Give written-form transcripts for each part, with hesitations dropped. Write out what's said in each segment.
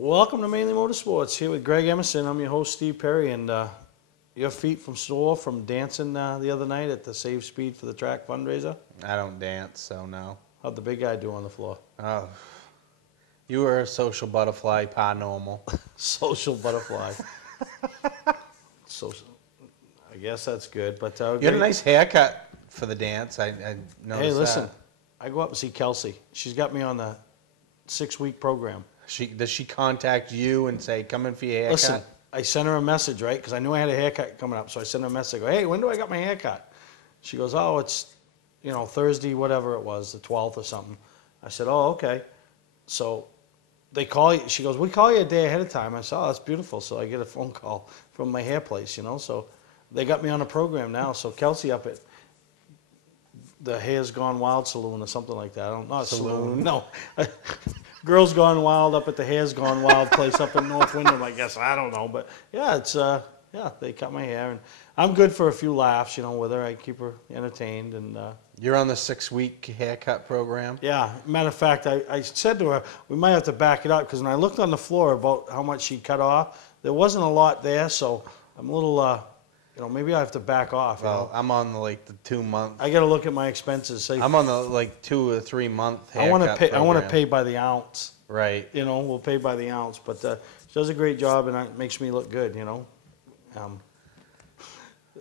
Welcome to Mainely Motorsports, here with Greg Emerson. I'm your host, Steve Perry, and your feet from sore from dancing the other night at the Save Speed for the Track fundraiser? I don't dance, so no. How'd the big guy do on the floor? Oh, you were a social butterfly, pa normal. Social butterfly. Social. I guess that's good. But you had a nice haircut for the dance. I noticed. Hey, listen, that. I go up and see Kelsey. She's got me on the 6-week program. Does she contact you and say, come in for your haircut? Listen, I sent her a message, right? Because I knew I had a haircut coming up. So I sent her a message. I go, hey, when do I got my haircut? She goes, oh, it's, Thursday, whatever it was, the 12th or something. I said, oh, okay. So they call you. She goes, we call you a day ahead of time. I said, oh, that's beautiful. So I get a phone call from my hair place, So they got me on the program now. So Kelsey up at the Hair's Gone Wild Saloon or something like that. I don't know. Saloon. No. Girls Gone Wild up at the Hair's Gone Wild place up in North Wyndham, I guess. I don't know. But, yeah, it's, they cut my hair. And I'm good for a few laughs, with her. I keep her entertained. And you're on the 6-week haircut program? Yeah. Matter of fact, I said to her, we might have to back it up, because when I looked on the floor about how much she cut off, there wasn't a lot there. So I'm a little, maybe I have to back off. Well, I'm on the 2-month. I got to look at my expenses. Say, I'm on the 2 or 3 month haircut I want to program. pay by the ounce. Right. We'll pay by the ounce. But she does a great job, and it makes me look good.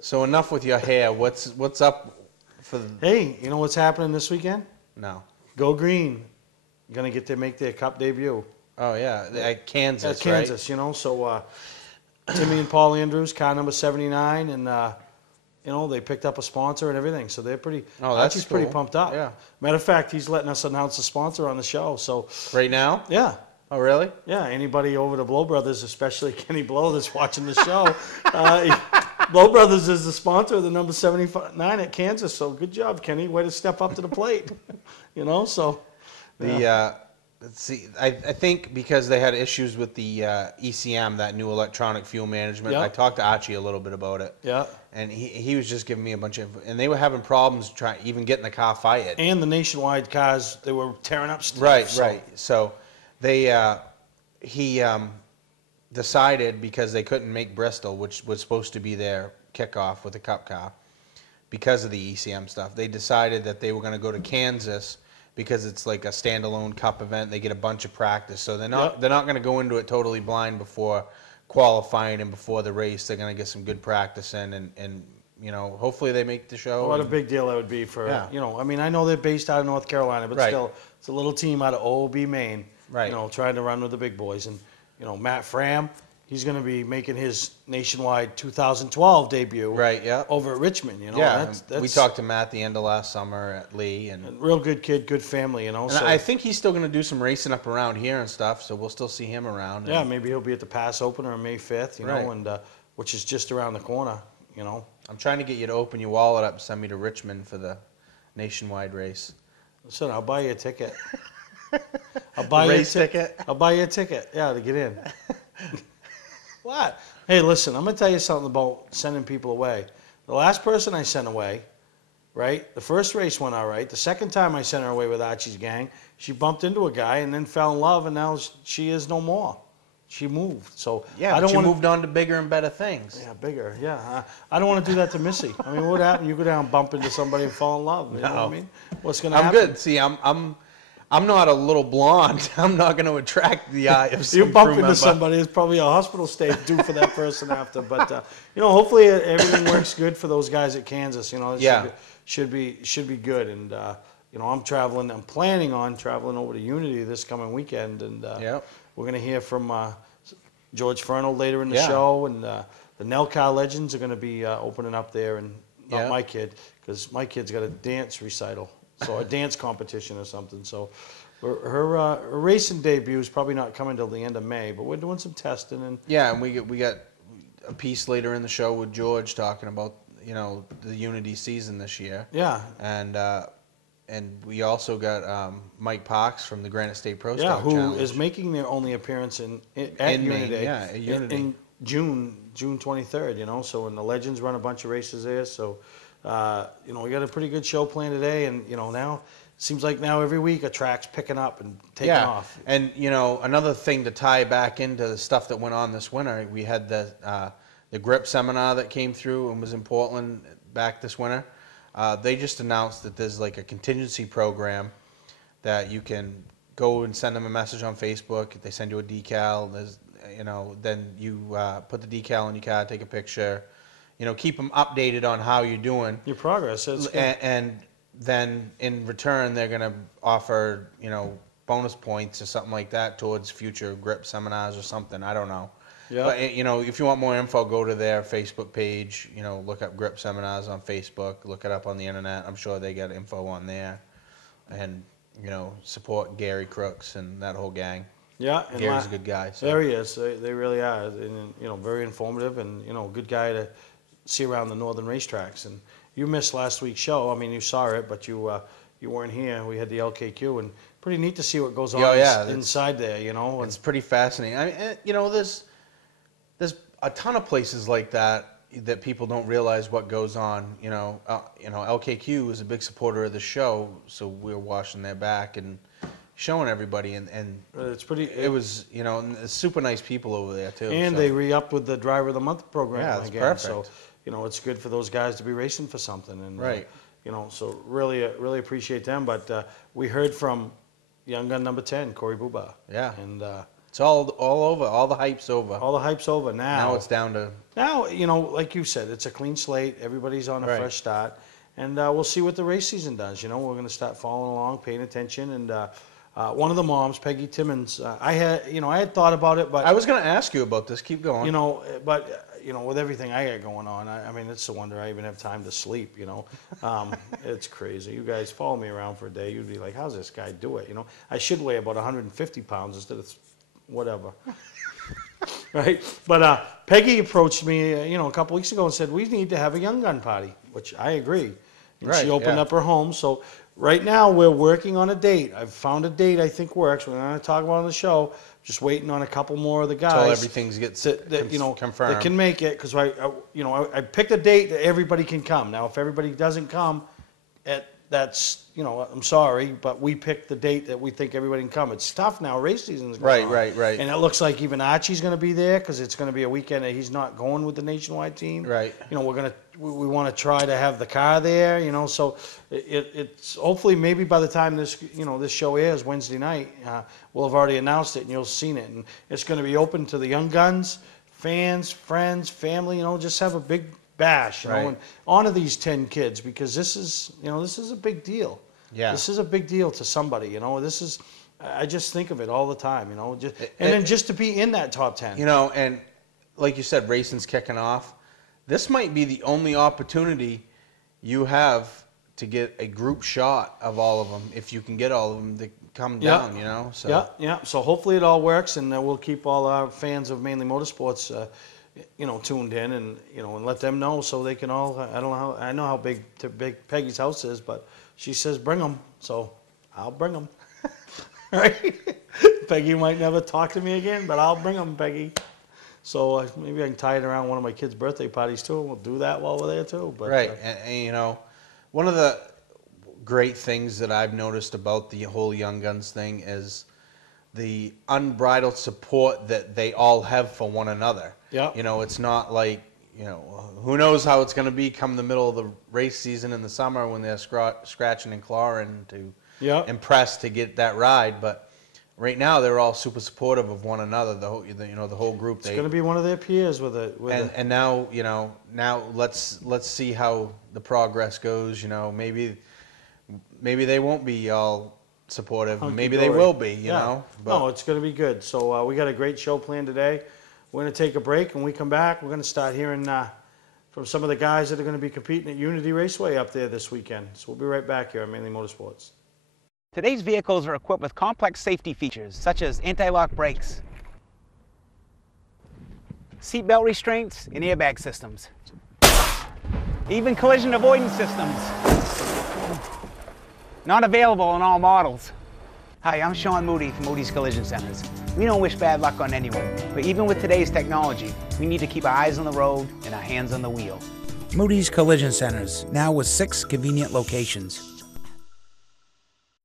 So enough with your hair. What's up for? Hey, you know what's happening this weekend? No. Go Green, gonna make their Cup debut. Oh yeah, at Kansas. At Kansas, right? So Timmy and Paul Andrews, car number 79, and they picked up a sponsor and everything. So they're pretty. Oh, that's Archie's cool. pretty pumped up. Yeah. Matter of fact, he's letting us announce the sponsor on the show. So. Right now? Yeah. Oh, really? Yeah, anybody over to Blow Brothers, especially Kenny Blow that's watching the show. Blow Brothers is the sponsor of the number 79 at Kansas, so good job, Kenny. Way to step up to the plate. So. Yeah. Let's see, I think because they had issues with the ECM, that new electronic fuel management, Yep. I talked to Archie a little bit about it. Yeah. And he was just giving me a bunch of, and they were having problems even getting the car fired. And the nationwide cars, they were tearing up stuff. Right, so. right. So he decided, because they couldn't make Bristol, which was supposed to be their kickoff with the Cup car, because of the ECM stuff, they decided that they were going to go to Kansas because it's like a standalone Cup event. They get a bunch of practice, so they're not going to go into it totally blind before qualifying and before the race. They're going to get some good practice in, and hopefully they make the show. What a big deal that would be for I know they're based out of North Carolina, but still, it's a little team out of OB, Maine. Right. Trying to run with the big boys. And, Matt Fram, he's going to be making his nationwide 2012 debut over at Richmond. That's, we talked to Matt the end of last summer at Lee. And real good kid, good family, And so, I think he's still going to do some racing up around here and stuff, so we'll still see him around. Yeah, maybe he'll be at the Pass Opener on May 5th, and which is just around the corner, I'm trying to get you to open your wallet up and send me to Richmond for the nationwide race. Listen, I'll buy you a ticket. I'll buy you a ticket. I'll buy you a ticket. Yeah, to get in. What? Hey, listen, I'm going to tell you something about sending people away. The last person I sent away, right, the first race went all right. The second time I sent her away with Archie's gang, she bumped into a guy and then fell in love, and now she is no more. She moved. So yeah, I don't want moved on to bigger and better things. Yeah, bigger. Yeah, I don't want to do that to Missy. I mean, what happened? You go down, bump into somebody, and fall in love. You know what I mean? What's going to happen? I'm good. See, I'm not a little blonde. I'm not going to attract the eye of some You bump crew into member. somebody, it's probably a hospital stay due for that person after. But hopefully everything works good for those guys at Kansas. It should be good. And I'm traveling. I'm planning on traveling over to Unity this coming weekend, and we're going to hear from George Fernald later in the show, and the NELCAR legends are going to be opening up there, and not my kid, because my kid's got a dance recital. So a dance competition or something. So her racing debut is probably not coming till the end of May, but we're doing some testing. And and we got a piece later in the show with George talking about the Unity season this year. Yeah. And we also got Mike Parks from the Granite State Pro Stock who Challenge. is making their only appearance at Unity. Unity. Yeah, at Unity. In June 23rd. So and the legends run a bunch of races there. So we got a pretty good show planned today, and now seems like now every week a track's picking up and taking off. And you know, another thing to tie back into the stuff that went on this winter, we had the grip seminar that came through and was in Portland back this winter. They just announced that there's like a contingency program that you can go and send them a message on Facebook. They send you a decal. There's, you know, then you put the decal in your car, take a picture, you know, keep them updated on how you're doing. Your progress. And then in return, they're going to offer, you know, bonus points or something like that towards future grip seminars or something. I don't know. Yeah. But, you know, if you want more info, go to their Facebook page, you know, look up grip seminars on Facebook, look it up on the internet. I'm sure they got info on there. And, you know, support Gary Crooks and that whole gang. Yeah. Gary's a good guy. So. There he is. They really are. And, you know, very informative and, you know, good guy to see around the northern racetracks. And you missed last week's show. I mean, you saw it, but you weren't here. We had the LKQ, and pretty neat to see what goes on inside there, you know. It's pretty fascinating. I mean, you know, there's a ton of places like that people don't realize what goes on. You know, LKQ is a big supporter of the show, so we're washing their back and showing everybody, and it's pretty. It was, you know, super nice people over there too. And they re-upped with the Driver of the Month program. Yeah, that's again. perfect. So, you know, it's good for those guys to be racing for something, and right. You know, so really appreciate them. But we heard from Young Gun number 10, Corey Buba. Yeah, and it's all over. All the hype's over. All the hype's over now. Now it's down to you know, like you said, it's a clean slate. Everybody's on a fresh start, and we'll see what the race season does. You know, we're going to start following along, paying attention, and. One of the moms, Peggy Timmons, I had thought about it, but I was going to ask you about this. Keep going. You know, but you know, with everything I got going on, I mean, it's a wonder I even have time to sleep. You know, it's crazy. You guys follow me around for a day, you'd be like, "How's this guy do it?" You know, I should weigh about 150 pounds instead of whatever. Right? But Peggy approached me, you know, a couple weeks ago and said we need to have a Young Gun party, which I agree. And she opened up her home, so. Right now, we're working on a date. I've found a date I think works. We're going to talk about it on the show. Just waiting on a couple more of the guys. Until everything gets confirmed. That can make it, because I picked a date that everybody can come. Now, if everybody doesn't come, that's, you know, I'm sorry, but we picked the date that we think everybody can come. It's tough now. Race season's going on. Right. And it looks like even Archie's going to be there, because it's going to be a weekend that he's not going with the nationwide team. Right. You know, we want to try to have the car there, you know, so it's hopefully maybe by the time this show airs Wednesday night, we'll have already announced it and you'll have seen it. And it's going to be open to the Young Guns, fans, friends, family, you know, just have a big bash, you know, and honor these 10 kids, because this is a big deal. Yeah. This is a big deal to somebody, you know. I just think of it all the time, you know, then just to be in that top 10. You know, and like you said, Racin's kicking off. This might be the only opportunity you have to get a group shot of all of them, if you can get all of them to come down, you know. So. Yeah. So hopefully it all works, and we'll keep all our fans of Mainly Motorsports, you know, tuned in, and you know, and let them know so they can all. I know how big Peggy's house is, but she says bring them, so I'll bring them. Right? Peggy might never talk to me again, but I'll bring them, Peggy. So maybe I can tie it around one of my kids' birthday parties too, and we'll do that while we're there too. But, and you know, one of the great things that I've noticed about the whole Young Guns thing is the unbridled support that they all have for one another. Yeah. You know, it's not like, you know, who knows how it's going to be come the middle of the race season in the summer when they're scratching and clawing to impress to get that ride, but. Right now, they're all super supportive of one another. The whole group. It's going to be one of their peers with it. And now, you know, let's see how the progress goes. You know, maybe they won't be all supportive. Maybe they will be. You know. But. No, it's going to be good. So we got a great show planned today. We're going to take a break. When we come back, we're going to start hearing from some of the guys that are going to be competing at Unity Raceway up there this weekend. So we'll be right back here on Mainly Motorsports. Today's vehicles are equipped with complex safety features such as anti-lock brakes, seatbelt restraints, and airbag systems, even collision avoidance systems. Not available in all models. Hi, I'm Sean Moody from Moody's Collision Centers. We don't wish bad luck on anyone, but even with today's technology, we need to keep our eyes on the road and our hands on the wheel. Moody's Collision Centers, now with 6 convenient locations.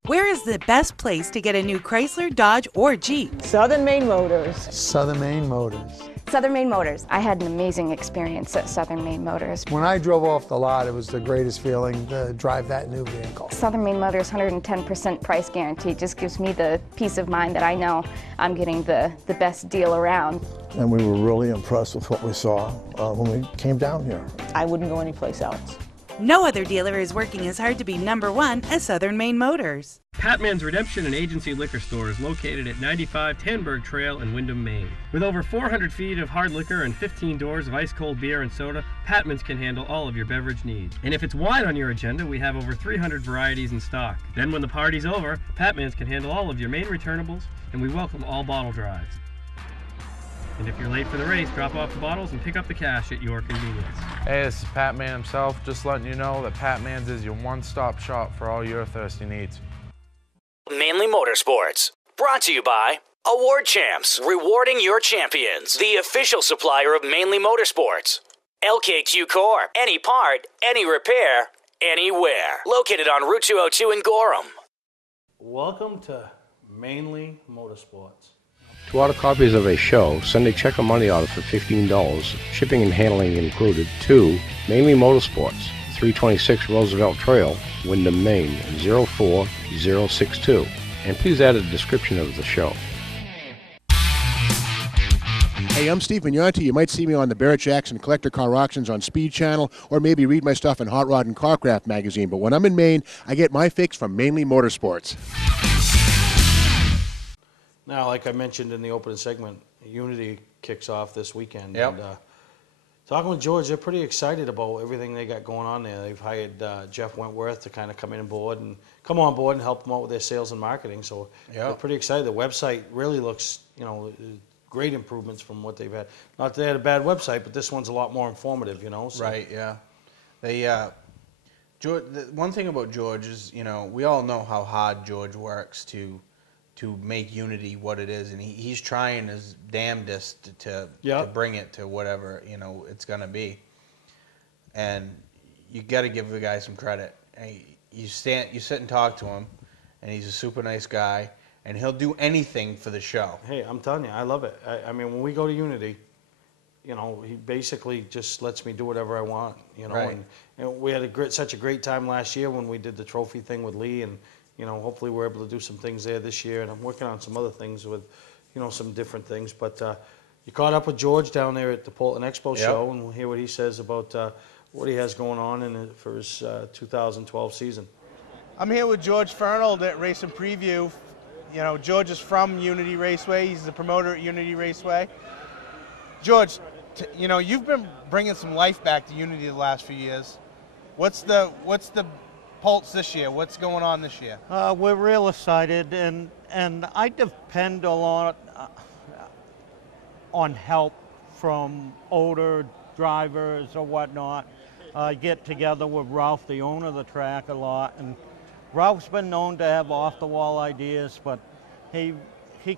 Where is the best place to get a new Chrysler, Dodge, or Jeep? Southern Maine Motors. Southern Maine Motors. Southern Maine Motors. I had an amazing experience at Southern Maine Motors. When I drove off the lot, it was the greatest feeling to drive that new vehicle. Southern Maine Motors 110% price guarantee just gives me the peace of mind that I know I'm getting the best deal around. And we were really impressed with what we saw when we came down here. I wouldn't go anyplace else. No other dealer is working as hard to be #1 as Southern Maine Motors. Patman's Redemption and Agency Liquor Store is located at 95 Tanberg Trail in Windham, Maine. With over 400 feet of hard liquor and 15 doors of ice-cold beer and soda, Patman's can handle all of your beverage needs. And if it's wine on your agenda, we have over 300 varieties in stock. Then when the party's over, Patman's can handle all of your Maine returnables, and we welcome all bottle drives. And if you're late for the race, drop off the bottles and pick up the cash at your convenience. Hey, this is Pat Man himself, just letting you know that Pat Man's is your one-stop shop for all your thirsty needs. Mainly Motorsports, brought to you by Award Champs, rewarding your champions, the official supplier of Mainly Motorsports. LKQ Core, any part, any repair, anywhere. Located on Route 202 in Gorham. Welcome to Mainly Motorsports. To order copies of a show, send a check or money order for $15, shipping and handling included, to Mainly Motorsports, 326 Roosevelt Trail, Windham, Maine, 04062. And please add a description of the show. Hey, I'm Steve Mignonti. You might see me on the Barrett Jackson Collector Car Auctions on Speed Channel, or maybe read my stuff in Hot Rod and Carcraft magazine. But when I'm in Maine, I get my fix from Mainly Motorsports. Now, like I mentioned in the opening segment, Unity kicks off this weekend. Yep. And talking with George, they're pretty excited about everything they got going on there. They've hired Jeff Wentworth to kind of come on board and help them out with their sales and marketing. So they're pretty excited. The website really looks, great improvements from what they've had. Not that they had a bad website, but this one's a lot more informative, So. Right, yeah. They, George, the one thing about George is, we all know how hard George works to make Unity what it is, and he's trying his damnedest to bring it to whatever it's gonna be. And you got to give the guy some credit. You sit and talk to him, and he's a super nice guy, and he'll do anything for the show. Hey, I'm telling you, I love it. I mean, when we go to Unity, he basically just lets me do whatever I want. Right. And we had such a great time last year when we did the trophy thing with Lee, and hopefully we're able to do some things there this year, and I'm working on some other things with, some different things. But you caught up with George down there at the Portland Expo show, and we'll hear what he says about what he has going on for his 2012 season. I'm here with George Fernald at Racing Preview. George is from Unity Raceway. He's the promoter at Unity Raceway. George, you've been bringing some life back to Unity the last few years. What's the pulse this year? What's going on this year? We're real excited, and I depend a lot on help from older drivers or whatnot. I get together with Ralph, the owner of the track, a lot, and Ralph's been known to have off-the-wall ideas, but he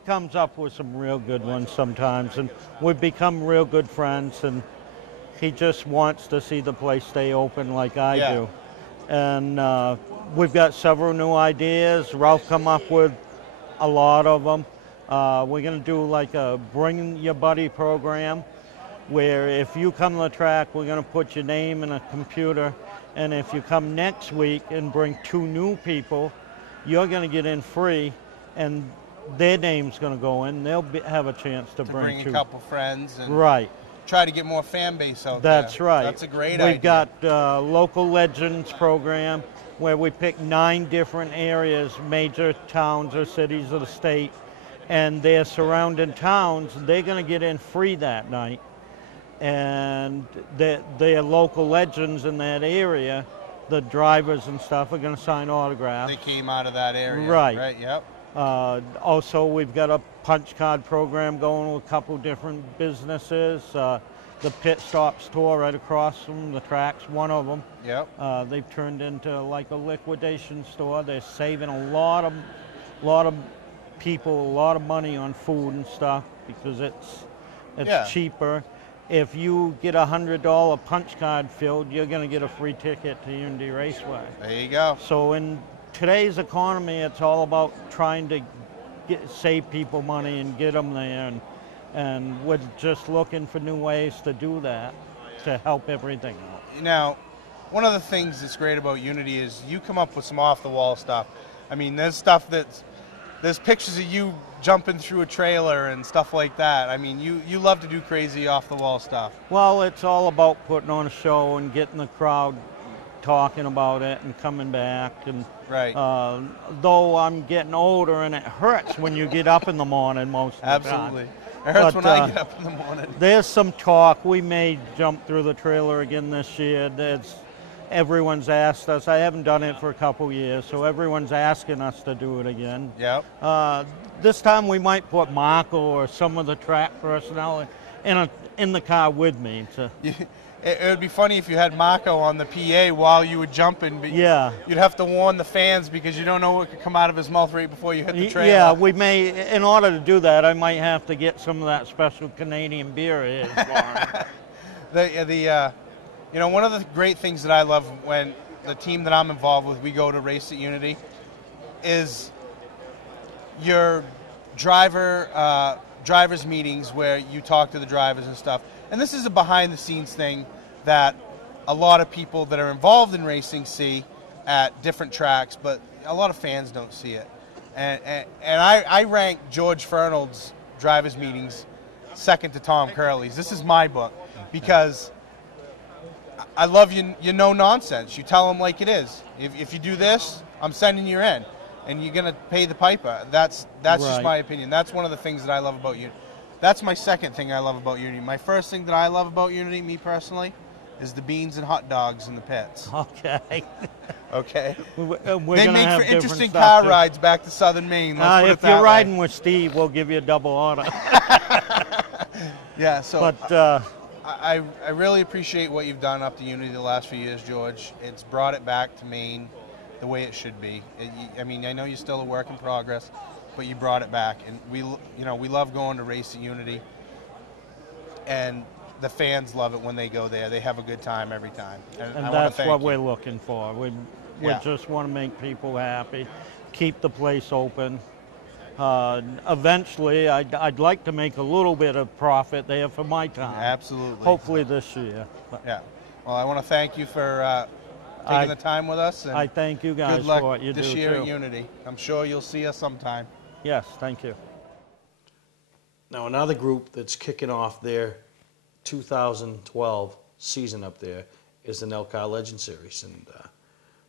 comes up with some real good ones sometimes, and we've become real good friends, and he just wants to see the place stay open like I do. And we've got several new ideas. Ralph come up with a lot of them. We're going to do like a Bring Your Buddy program, where if you come to the track, we're going to put your name in a computer, and if you come next week and bring 2 new people, you're going to get in free, and their name's going to go in. They'll have a chance to bring 2. A couple friends. And right. Try to get more fan base out there. That's right. That's a great idea. We've got Local Legends program, where we pick 9 different areas, major towns or cities of the state, and their surrounding towns, they're going to get in free that night. And they're local legends in that area. The drivers and stuff are going to sign autographs. They came out of that area. Right. Yep. Also, we've got a punch card program going with a couple different businesses. The Pit Stop store right across from the track's one of them. Yep. They've turned into like a liquidation store. They're saving a lot of people a lot of money on food and stuff because it's cheaper. If you get a $100 punch card filled, you're going to get a free ticket to Unity Raceway. There you go. So in today's economy, it's all about trying to save people money and get them there, and we're just looking for new ways to do that to help everything out. Now, one of the things that's great about Unity is you come up with some off-the-wall stuff. I mean, there's pictures of you jumping through a trailer and stuff like that. I mean, you love to do crazy off-the-wall stuff. Well, it's all about putting on a show and getting the crowd talking about it and coming back. And right. Though I'm getting older and it hurts when you get up in the morning most of the time. Absolutely. It hurts when I get up in the morning. There's some talk. We may jump through the trailer again this year. Everyone's asked us. I haven't done it for a couple years, so everyone's asking us to do it again. Yep. This time we might put Marco or some of the track personnel in the car with me. It would be funny if you had Marco on the PA while you were jumping. But yeah. You'd have to warn the fans because you don't know what could come out of his mouth right before you hit the trailer. Yeah, we may. In order to do that, I might have to get some of that special Canadian beer here for him. You know, one of the great things that I love when the team that I'm involved with, we go to race at Unity, is your drivers meetings where you talk to the drivers and stuff. And this is a behind-the-scenes thing that a lot of people that are involved in racing see at different tracks, but a lot of fans don't see it. And I rank George Fernald's drivers meetings second to Tom Curley's. This is my book because I love you no nonsense. You tell them like it is. If you do this, I'm sending you in, and you're gonna pay the piper. That's right. Just my opinion. That's one of the things that I love about Unity. That's my second thing I love about Unity. My first thing that I love about Unity, me personally, is the beans and hot dogs in the pits. Okay. Okay. They make for interesting car rides back to Southern Maine. If you're riding with Steve, we'll give you a double order. Yeah. So. But. I really appreciate what you've done up to Unity the last few years, George. It's brought it back to Maine the way it should be. I mean, I know you're still a work in progress, but you brought it back, and we love going to race at Unity, and the fans love it when they go there. They have a good time every time, and that's what we're looking for. We just want to make people happy, keep the place open. Eventually, I'd like to make a little bit of profit there for my time. Absolutely. Hopefully this year. Yeah. Well, I want to thank you for taking the time with us. And I thank you guys good luck for what you this do year too. at Unity. I'm sure you'll see us sometime. Yes, thank you. Now, another group that's kicking off their 2012 season up there is the NELCAR Legend Series. And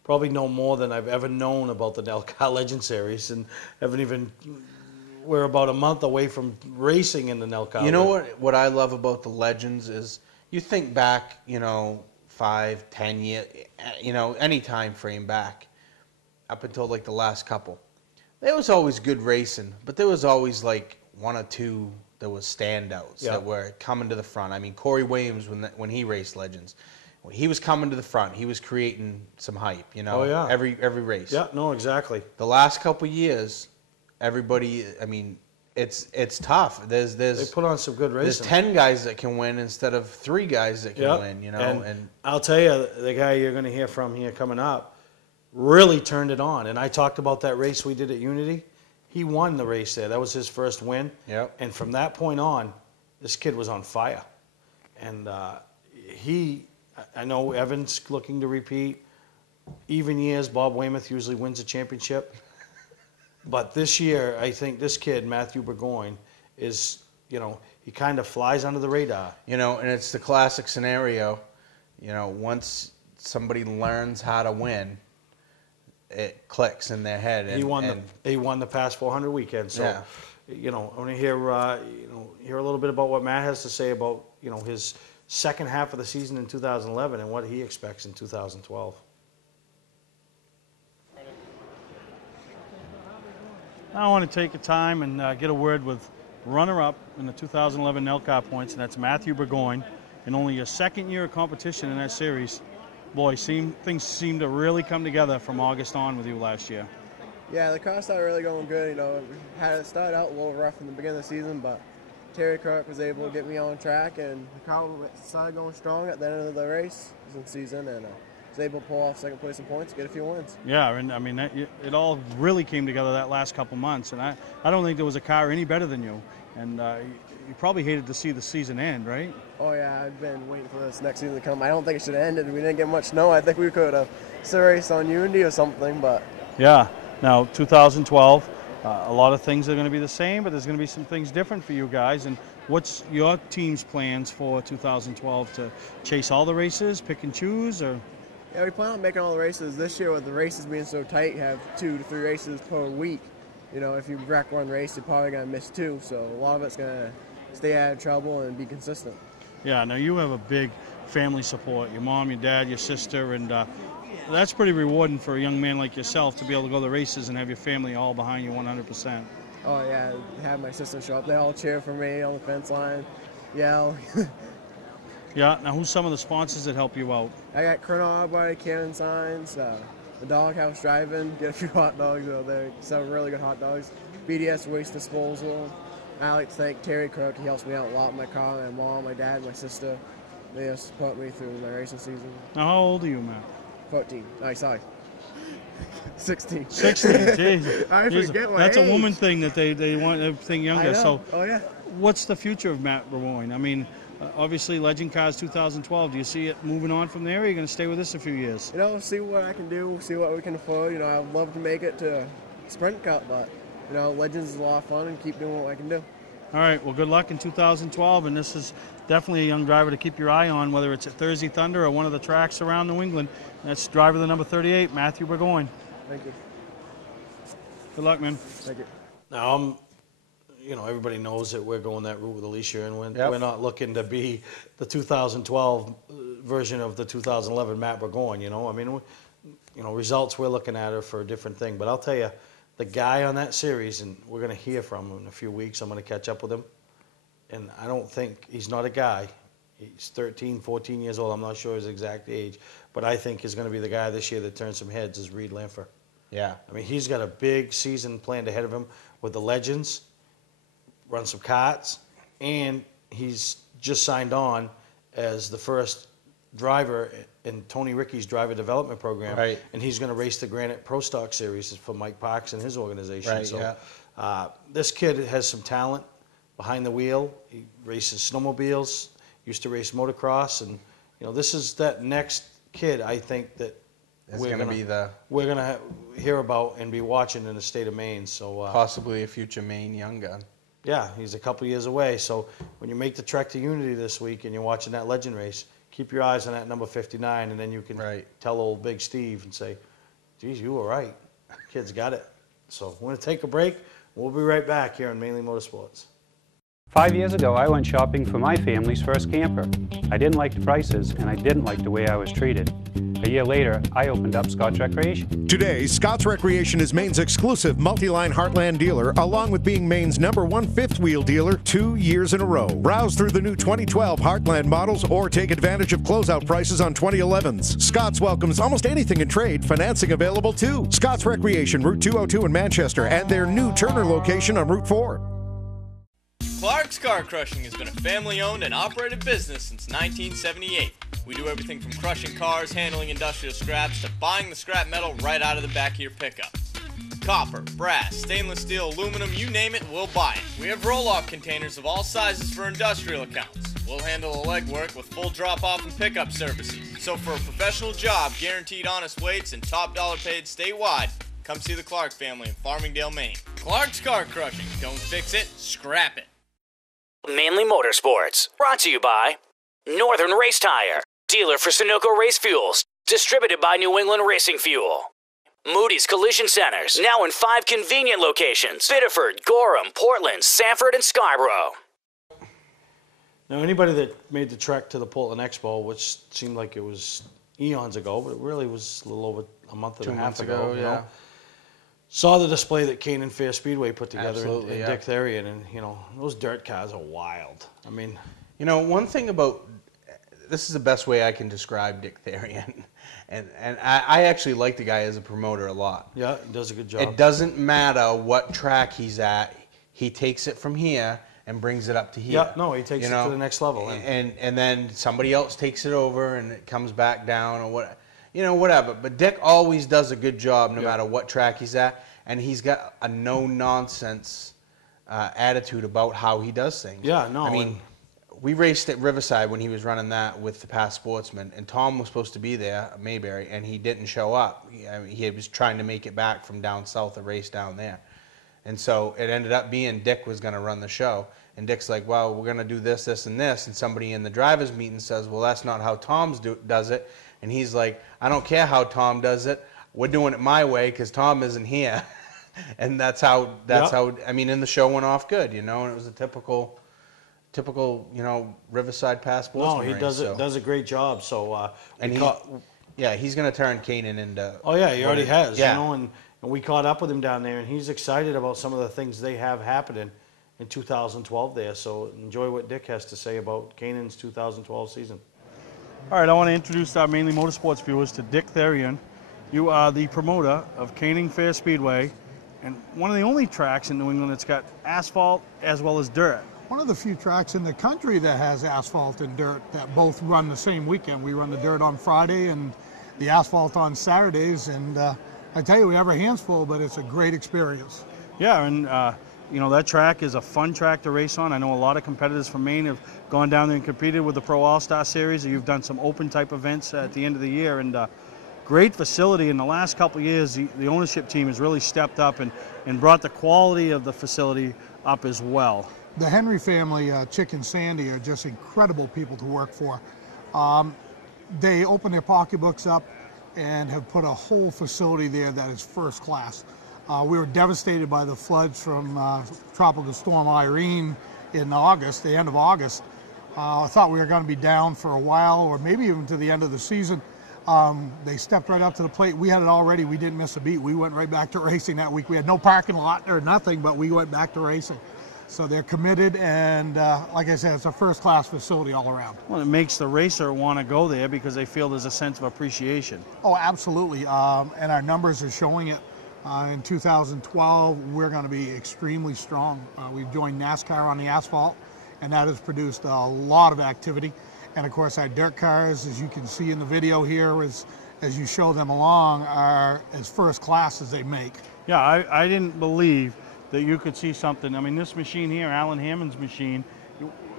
probably know more than I've ever known about the NELCAR Legend Series, and we're about a month away from racing in the NELCAR. You know what I love about the Legends is you think back, 5, 10 years, any time frame back up until like the last couple. There was always good racing, but there was always like one or two that was standouts that were coming to the front. I mean, Corey Williams, when he raced Legends, when he was coming to the front, he was creating some hype, Oh, yeah. every race. Yeah, no, exactly. The last couple years, everybody, I mean, it's tough. They put on some good racing. There's 10 guys that can win instead of 3 guys that can win, And I'll tell you, the guy you're going to hear from here coming up really turned it on. And I talked about that race we did at Unity. He won the race there. That was his first win. Yep. And from that point on, this kid was on fire. And I know Evan's looking to repeat. Even years, Bob Weymouth usually wins a championship. But this year, I think this kid, Mathew Bourgoine, is, he kind of flies under the radar. And it's the classic scenario. Once somebody learns how to win, it clicks in their head. He won the past 400 weekend. So, I want to hear a little bit about what Matt has to say about, his second half of the season in 2011 and what he expects in 2012. I want to take a time and get a word with runner-up in the 2011 NELCAR points, and that's Mathew Bourgoine. In only a second year of competition in that series, boy, things seem to really come together from August on with you last year. Yeah, the car started really going good. We had it start out a little rough in the beginning of the season, but Terry Kirk was able to get me on track, and the car started going strong at the end of the race season, and was able to pull off second place in points, get a few wins. Yeah, and I mean, it all really came together that last couple months, and I don't think there was a car any better than you, and you probably hated to see the season end, right? Oh yeah, I've been waiting for this next season to come. I don't think it should have ended. We didn't get much snow. I think we could have still raced on Unity or something, but... Yeah, now 2012, a lot of things are going to be the same, but there's going to be some things different for you guys, and what's your team's plans for 2012? To chase all the races, pick and choose, or...? Yeah, we plan on making all the races. This year with the races being so tight, have 2 to 3 races per week. You know, if you wreck one race, you're probably going to miss 2, so a lot of it's going to stay out of trouble and be consistent. Yeah, now you have a big family support, your mom, your dad, your sister, and that's pretty rewarding for a young man like yourself to be able to go to the races and have your family all behind you 100%. Oh yeah, have my sister show up. They all cheer for me on the fence line, yell. Yeah, now who's some of the sponsors that help you out? I got Colonel Arbite, Canaan Signs, the Doghouse Driving, get a few hot dogs out there, some really good hot dogs. BDS Waste Disposal. I like to thank Terry Crook, he helps me out a lot with my car, my mom, my dad, my sister. They just support me through my racing season. Now how old are you, Matt? 14. Oh, sorry. 16. 16, jeez. I forget my That's age. a woman thing that they want everything younger. I know. So, oh yeah. What's the future of Matt Bourgoine? I mean, obviously Legend Cars 2012. Do you see it moving on from there, or are you going to stay with this a few years? You know, see what I can do, see what we can afford. You know, I'd love to make it to Sprint Cup, but, you know, Legends is a lot of fun and keep doing what I can do. All right, well, good luck in 2012, and this is definitely a young driver to keep your eye on, whether it's at Thursday Thunder or one of the tracks around New England. That's driver the number 38, Mathew Bourgoine. Thank you. Good luck, man. Thank you. Now, you know, everybody knows that we're going that route with Alicia, and we're not looking to be the 2012 version of the 2011 Matt Bourgoine, you know. I mean, you know, results we're looking at are for a different thing. But I'll tell you, the guy on that series, and we're going to hear from him in a few weeks. I'm going to catch up with him. And I don't think, he's not a guy. He's 13, 14 years old. I'm not sure his exact age. But I think he's going to be the guy this year that turns some heads is Reed Lanfer. Yeah. I mean, he's got a big season planned ahead of him with the Legends, run some karts, and he's just signed on as the first driver in Tony Ricky's driver development program. Right. And he's going to race the Granite Pro Stock Series for Mike Parks and his organization. Right, so yeah. This kid has some talent behind the wheel. He races snowmobiles, used to race motocross, and you know, this is that next kid I think that we're gonna hear about and be watching in the state of Maine. So possibly a future Maine young gun. Yeah, he's a couple years away. So when you make the trek to Unity this week and you're watching that Legend race, keep your eyes on that number 59, and then you can tell old Big Steve and say, geez, you were right. Kid's got it. So we're going to take a break. We'll be right back here on Mainly Motorsports. 5 years ago, I went shopping for my family's first camper. I didn't like the prices, and I didn't like the way I was treated. A year later, I opened up Scott's Recreation. Today, Scott's Recreation is Maine's exclusive multi-line Heartland dealer, along with being Maine's #1 fifth-wheel dealer 2 years in a row. Browse through the new 2012 Heartland models or take advantage of closeout prices on 2011s. Scott's welcomes almost anything in trade, financing available too. Scott's Recreation, Route 202 in Manchester, and their new Turner location on Route 4. Clark's Car Crushing has been a family-owned and operated business since 1978. We do everything from crushing cars, handling industrial scraps, to buying the scrap metal right out of the back of your pickup. Copper, brass, stainless steel, aluminum, you name it, we'll buy it. We have roll-off containers of all sizes for industrial accounts. We'll handle the legwork with full drop-off and pickup services. So for a professional job, guaranteed honest weights, and top dollar paid statewide, come see the Clark family in Farmingdale, Maine. Clark's Car Crushing. Don't fix it, scrap it. Mainly Motorsports, brought to you by Northern Race Tire, dealer for Sunoco Race Fuels, distributed by New England Racing Fuel. Moody's Collision Centers, now in 5 convenient locations: Biddeford, Gorham, Portland, Sanford, and Scarborough. Now, anybody that made the trek to the Portland Expo, which seemed like it was eons ago, but it really was a little over a month and a half ago, you know, saw the display that Canaan Speedway put together in Dick Therrien, and you know, those dirt cars are wild. I mean, you know, one thing about this is the best way I can describe Dick Therrien, and I actually like the guy as a promoter a lot. Yeah, he does a good job. It doesn't matter what track he's at; he takes it from here and brings it up to here. Yeah, no, he takes it to the next level, and then somebody else takes it over, and it comes back down, or what. you know, whatever. But Dick always does a good job no matter what track he's at, and he's got a no-nonsense attitude about how he does things. Yeah, no. I mean, we raced at Riverside when he was running that with the Past Sportsman, and Tom was supposed to be there, Mayberry, and he didn't show up. He was trying to make it back from down south, a race down there. And so it ended up being Dick was going to run the show. And Dick's like, well, we're going to do this, this, and this. And somebody in the driver's meeting says, well, that's not how Tom does it. And he's like, I don't care how Tom does it. We're doing it my way because Tom isn't here. And that's how, I mean, and the show went off good, you know, and it was a typical, you know, Riverside Past Sportsman No, he race, does a great job. So, and he's going to turn Canaan into. Oh yeah, he already has. Yeah. You know, and we caught up with him down there, and he's excited about some of the things they have happening in 2012 there. So enjoy what Dick has to say about Canaan's 2012 season. All right, I want to introduce our Mainly Motorsports viewers to Dick Therrien. You are the promoter of Canaan Speedway, and one of the only tracks in New England that's got asphalt as well as dirt. One of the few tracks in the country that has asphalt and dirt that both run the same weekend. We run the dirt on Friday and the asphalt on Saturdays, and I tell you, we have our hands full, but it's a great experience. Yeah, and you know, that track is a fun track to race on. I know a lot of competitors from Maine have gone down there and competed with the Pro All-Star Series. You've done some open type events at the end of the year, and great facility. In the last couple of years, the ownership team has really stepped up and brought the quality of the facility up as well. The Henry family, Chick and Sandy, are just incredible people to work for. They open their pocketbooks up and have put a whole facility there that is first class. We were devastated by the floods from Tropical Storm Irene in August, the end of August. I thought we were going to be down for a while, or maybe even to the end of the season. They stepped right up to the plate. We had it all ready. We didn't miss a beat. We went right back to racing that week. We had no parking lot or nothing, but we went back to racing. So they're committed, and like I said, it's a first-class facility all around. Well, it makes the racer want to go there because they feel there's a sense of appreciation. Oh, absolutely, and our numbers are showing it. In 2012, we're going to be extremely strong. We've joined NASCAR on the asphalt, and that has produced a lot of activity. And of course, our dirt cars, as you can see in the video here, as you show them along, are as first class as they make. Yeah, I didn't believe that you could see something. I mean, this machine here, Alan Hammond's machine,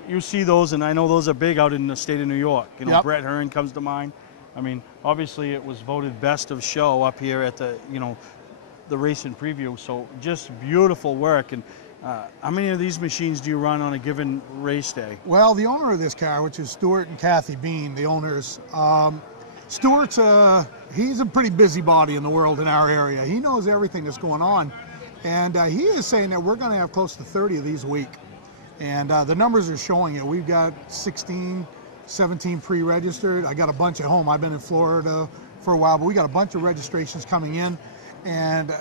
you see those, and I know those are big out in the state of New York. You know, Brett Hearn comes to mind. I mean, obviously it was voted best of show up here at the, you know, the Racin preview. So just beautiful work. And how many of these machines do you run on a given race day? Well, the owner of this car, which is Stuart and Kathy Bean, the owners, Stuart's he's a pretty busybody in the world in our area. He knows everything that's going on. And he is saying that we're going to have close to 30 of these a week. And the numbers are showing it. We've got 16, 17 pre-registered. I got a bunch at home. I've been in Florida for a while, but we got a bunch of registrations coming in. And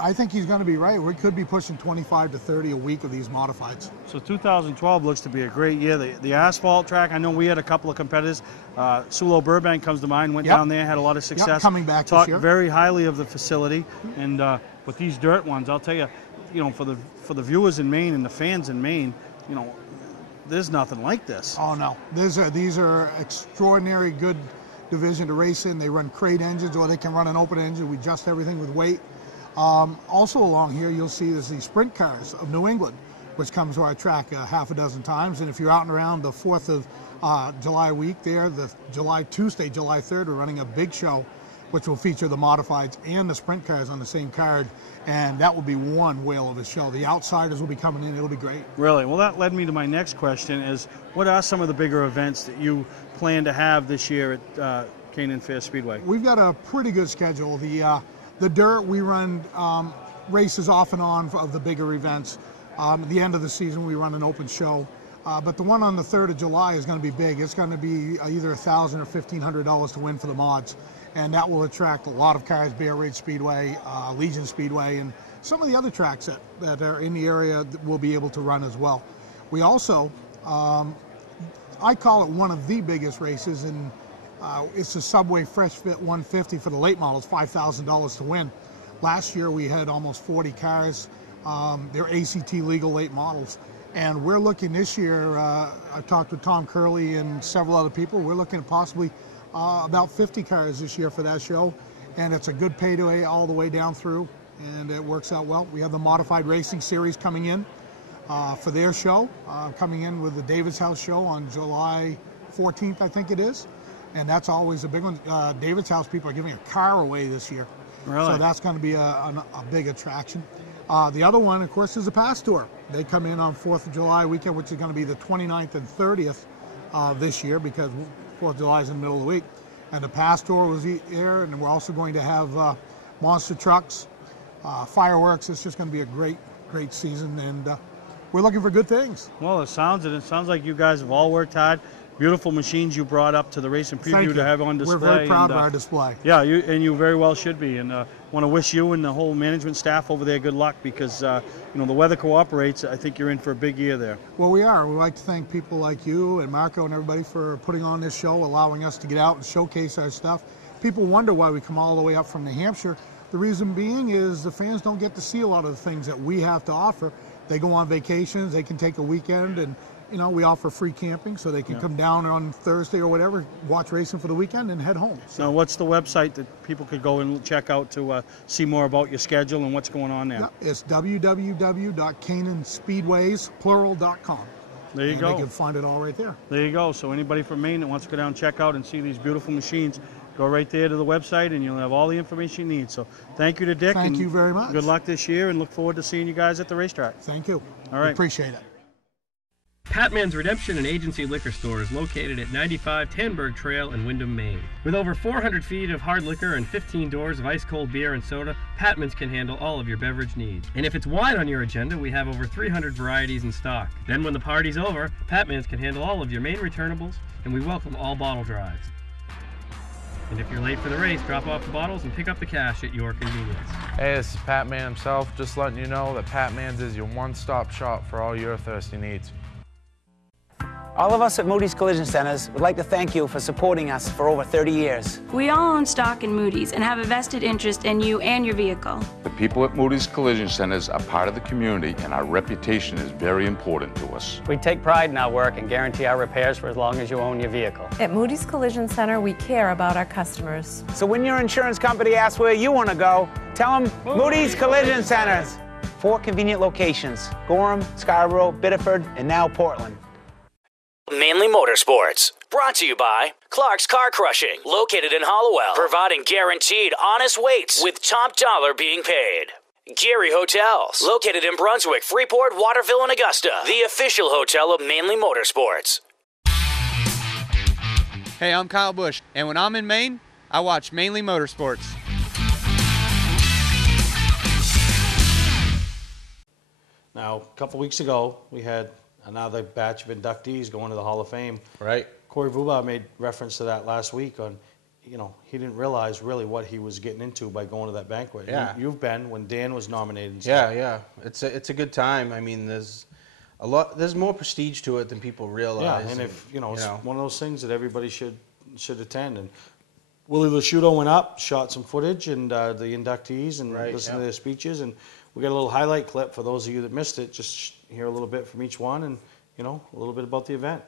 I think he's going to be right. We could be pushing 25 to 30 a week of these modifieds. So 2012 looks to be a great year. The asphalt track, I know we had a couple of competitors. Sulo Burbank comes to mind, went down there, had a lot of success. Coming back Talked this year. very highly of the facility. And with these dirt ones, I'll tell you, you know, for the viewers in Maine and the fans in Maine, you know, there's nothing like this. Oh no, these are extraordinary good division to race in. They run crate engines, or they can run an open engine. We adjust everything with weight. Also along here, you'll see there's the sprint cars of New England, which comes to our track half a dozen times. And if you're out and around the 4th of July week there, the Tuesday, July 3rd, we're running a big show, which will feature the modifieds and the sprint cars on the same card. And that will be one whale of a show. The outsiders will be coming in. It'll be great. Really? Well, that led me to my next question is, what are some of the bigger events that you plan to have this year at Canaan Speedway? We've got a pretty good schedule. The dirt, we run races off and on of the bigger events. At the end of the season, we run an open show. But the one on the 3rd of July is going to be big. It's going to be either $1,000 or $1,500 to win for the mods. And that will attract a lot of cars, Bear Ridge Speedway, Legion Speedway, and some of the other tracks that are in the area that will be able to run as well. We also, I call it one of the biggest races, and it's a Subway Fresh Fit 150 for the late models, $5,000 to win. Last year we had almost 40 cars. They're ACT legal late models. And we're looking this year, I've talked with Tom Curley and several other people, we're looking at possibly about 50 cars this year for that show, and it's a good payday all the way down through, and it works out well. We have the Modified Racing Series coming in for their show, coming in with the David's House show on July 14th, I think it is, and that's always a big one. David's House people are giving a car away this year, Really? so that's going to be a big attraction. The other one, of course, is the Pass Tour. They come in on 4th of July weekend, which is going to be the 29th and 30th this year, because 4th of July is in the middle of the week. And the Pass Tour was here, and we're also going to have monster trucks, fireworks. It's just going to be a great, great season, and we're looking for good things. Well, it sounds like you guys have all worked hard. Beautiful machines you brought up to the Racing Thank Preview you. to have on display. We're very proud and, of our display. Yeah, you very well should be, and want to wish you and the whole management staff over there good luck, because the weather cooperates. I think you're in for a big year there. Well, we are. We'd like to thank people like you and Marco and everybody for putting on this show, allowing us to get out and showcase our stuff. People wonder why we come all the way up from New Hampshire. The reason being is the fans don't get to see a lot of the things that we have to offer. They go on vacations, they can take a weekend, and we offer free camping, so they can come down on Thursday or whatever, watch racing for the weekend, and head home. So what's the website that people could go and check out to see more about your schedule and what's going on there? Yeah, it's www.cananspeedways.com. There you go. They can find it all right there. There you go. So anybody from Maine that wants to go down and check out and see these beautiful machines, go right there to the website, and you'll have all the information you need. So thank you to Dick. Thank you very much. Good luck this year, and look forward to seeing you guys at the racetrack. Thank you. All right. Appreciate it. Patman's Redemption and Agency Liquor Store is located at 95 Tanberg Trail in Windham, Maine. With over 400 feet of hard liquor and 15 doors of ice-cold beer and soda, Patman's can handle all of your beverage needs. And if it's wine on your agenda, we have over 300 varieties in stock. Then when the party's over, Patman's can handle all of your Maine returnables, and we welcome all bottle drives. And if you're late for the race, drop off the bottles and pick up the cash at your convenience. Hey, this is Pat Man himself, just letting you know that Pat Man's is your one-stop shop for all your thirsty needs. All of us at Moody's Collision Centers would like to thank you for supporting us for over 30 years. We all own stock in Moody's and have a vested interest in you and your vehicle. The people at Moody's Collision Centers are part of the community, and our reputation is very important to us. We take pride in our work and guarantee our repairs for as long as you own your vehicle. At Moody's Collision Center, we care about our customers. So when your insurance company asks where you want to go, tell them Moody's Collision Centers. 4 convenient locations: Gorham, Scarborough, Biddeford, and now Portland. Mainely Motorsports, brought to you by Clark's Car Crushing, located in Hollowell, providing guaranteed honest weights with top dollar being paid. Gary Hotels, located in Brunswick, Freeport, Waterville, and Augusta, the official hotel of Mainly Motorsports. Hey, I'm Kyle Busch, and when I'm in Maine, I watch Mainly Motorsports. Now, a couple weeks ago, we had another batch of inductees going to the Hall of Fame. Right. Corey Vuba made reference to that last week on, he didn't realize really what he was getting into by going to that banquet. Yeah. You've been when Dan was nominated and Yeah, stuff. yeah. It's a good time. I mean, there's more prestige to it than people realize. Yeah, and if, it's one of those things that everybody should attend. And Willie Lasciuto went up, shot some footage, and the inductees, and listened to their speeches. And we got a little highlight clip for those of you that missed it. Just hear a little bit from each one, and a little bit about the event.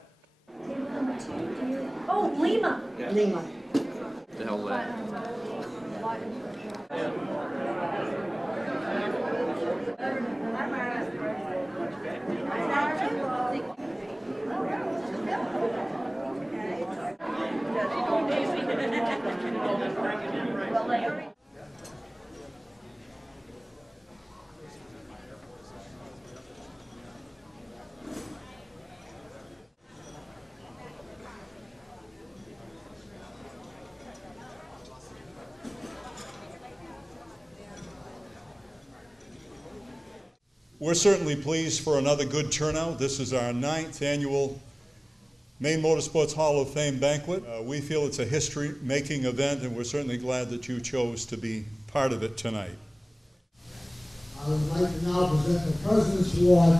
Oh, Lima. Yeah. Lima. The hell that. We're certainly pleased for another good turnout. This is our 9th annual Maine Motorsports Hall of Fame banquet. We feel it's a history-making event, and we're certainly glad that you chose to be part of it tonight. I would like to now present the President's Award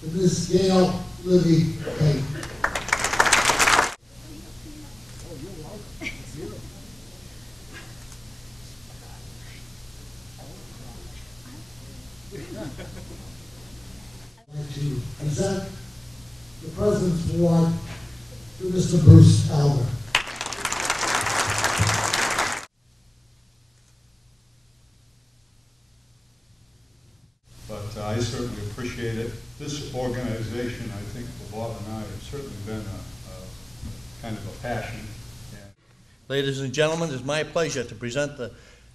to Ms. Gail Libby Payne. I'd like to present the President's Award to Mr. Bruce Elder. but I certainly appreciate it. This organization, I think, for Bob and I, have certainly been a kind of a passion. Ladies and gentlemen, it's my pleasure to present the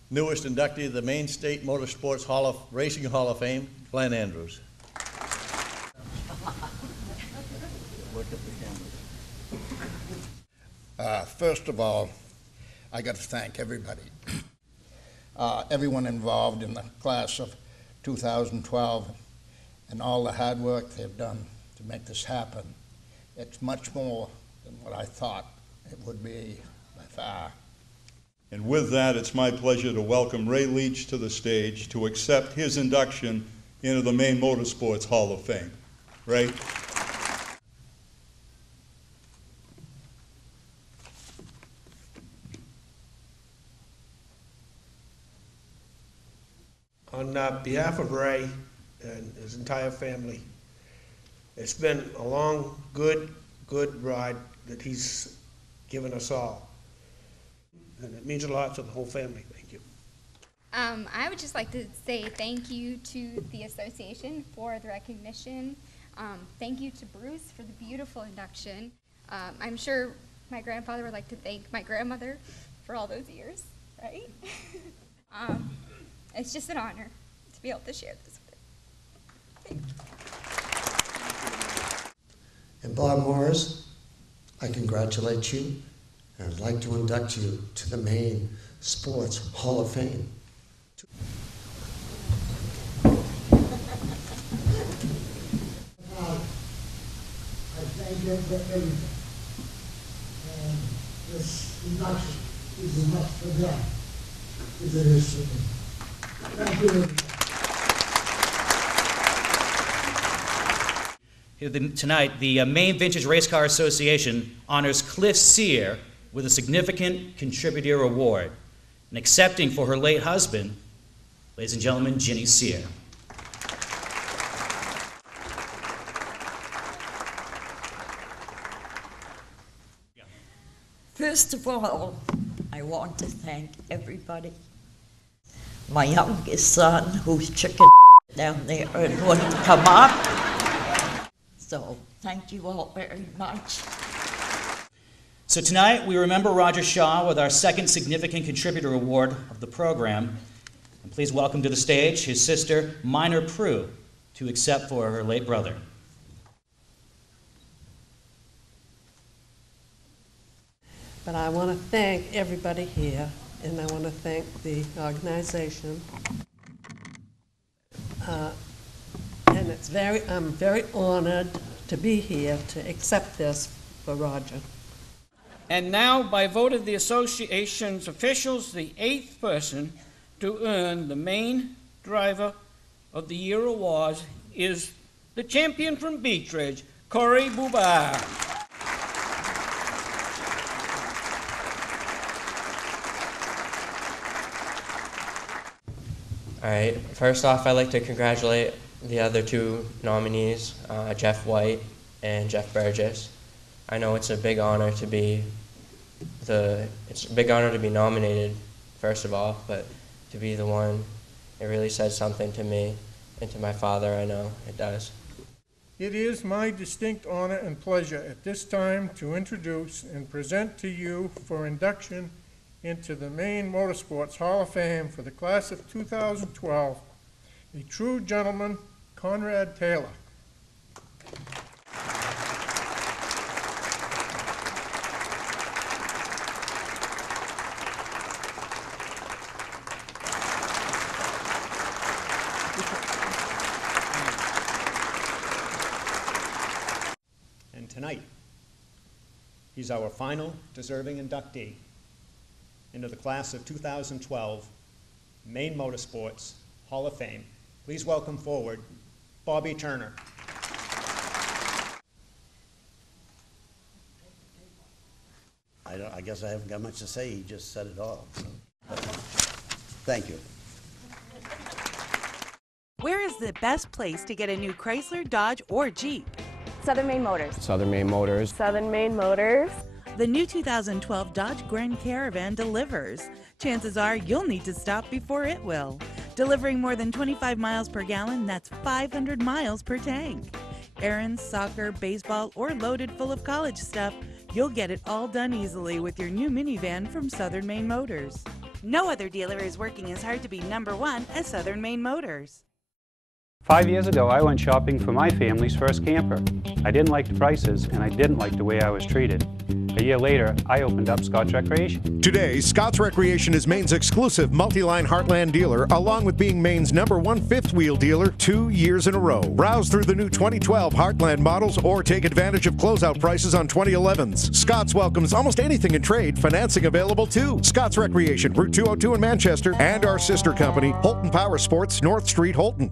newest inductee of the Maine State Motorsports Racing Hall of Fame, Glenn Andrews. First of all, I got to thank everybody, everyone involved in the class of 2012, and all the hard work they've done to make this happen. It's much more than what I thought it would be by far. And with that, it's my pleasure to welcome Ray Leach to the stage to accept his induction into the Maine Motorsports Hall of Fame. Ray? On behalf of Ray and his entire family, it's been a long, good ride that he's given us all. And it means a lot to the whole family. Thank you. I would just like to say thank you to the association for the recognition. Thank you to Bruce for the beautiful induction. I'm sure my grandfather would like to thank my grandmother for all those years, right? It's just an honor to be able to share this with you. Thank you. And Bob Morris, I congratulate you, and I'd like to induct you to the Maine Sports Hall of Fame. I thank them for everything. And this induction is as much for them as it is for me. Thank you, everybody. Tonight, the Maine Vintage Race Car Association honors Cliff Sear with a significant contributor award, and accepting for her late husband, ladies and gentlemen, Ginny Sear. First of all, I want to thank everybody. My youngest son, who's chicken down there and wouldn't come up. So, thank you all very much. So tonight, we remember Roger Shaw with our second significant contributor award of the program. And please welcome to the stage his sister, Minor Prue, to accept for her late brother. But I want to thank everybody here, and I want to thank the organization. And I'm very honored to be here to accept this for Roger. And now, by vote of the association's officials, the 8th person to earn the Maine Driver of the Year award is the champion from Beechridge, Corey Bubar. All right, first off, I'd like to congratulate the other two nominees, Jeff White and Jeff Burgess. I know it's a big honor to be nominated, first of all, but to be the one, it really says something to me and to my father. I know it does. It is my distinct honor and pleasure at this time to introduce and present to you for induction into the Maine Motorsports Hall of Fame for the class of 2012, a true gentleman, Conrad Taylor. And tonight, he's our final deserving inductee into the class of 2012 Maine Motorsports Hall of Fame. Please welcome forward Bobby Turner. I guess I haven't got much to say. He just said it all. So. Thank you. Where is the best place to get a new Chrysler, Dodge, or Jeep? Southern Maine Motors. Southern Maine Motors. Southern Maine Motors. The new 2012 Dodge Grand Caravan delivers. Chances are you'll need to stop before it will. Delivering more than 25 miles per gallon, that's 500 miles per tank. Errands, soccer, baseball, or loaded full of college stuff, you'll get it all done easily with your new minivan from Southern Maine Motors. No other dealer is working as hard to be #1 as Southern Maine Motors. 5 years ago, I went shopping for my family's first camper. I didn't like the prices, and I didn't like the way I was treated. A year later, I opened up Scott's Recreation. Today, Scott's Recreation is Maine's exclusive multi-line Heartland dealer, along with being Maine's #1 fifth-wheel dealer 2 years in a row. Browse through the new 2012 Heartland models or take advantage of closeout prices on 2011s. Scott's welcomes almost anything in trade, financing available too. Scott's Recreation, Route 202 in Manchester, and our sister company, Holton Power Sports, North Street, Holton.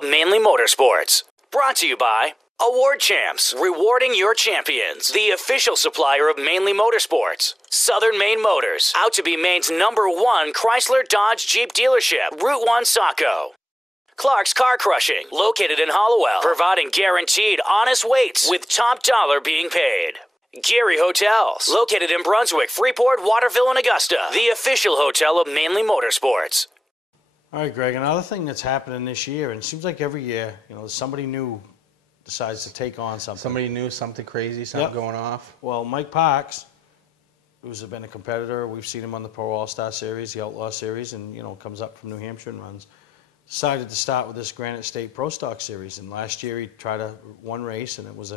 Mainly Motorsports, brought to you by Award Champs, rewarding your champions. The official supplier of Mainly Motorsports. Southern Maine Motors, out to be Maine's #1 Chrysler Dodge Jeep dealership. Route 1 Saco. Clark's Car Crushing, located in Hollowell, providing guaranteed honest weights with top dollar being paid. Gary Hotels, located in Brunswick, Freeport, Waterville, and Augusta. The official hotel of Mainly Motorsports. All right, Greg, another thing that's happening this year, and it seems like every year, somebody new decides to take on something. Somebody new, something crazy, something going off. Well, Mike Parks, who's been a competitor, we've seen him on the Pro All-Star Series, the Outlaw Series, and, comes up from New Hampshire and runs, decided to start with this Granite State Pro Stock Series. And last year he tried one race, and it was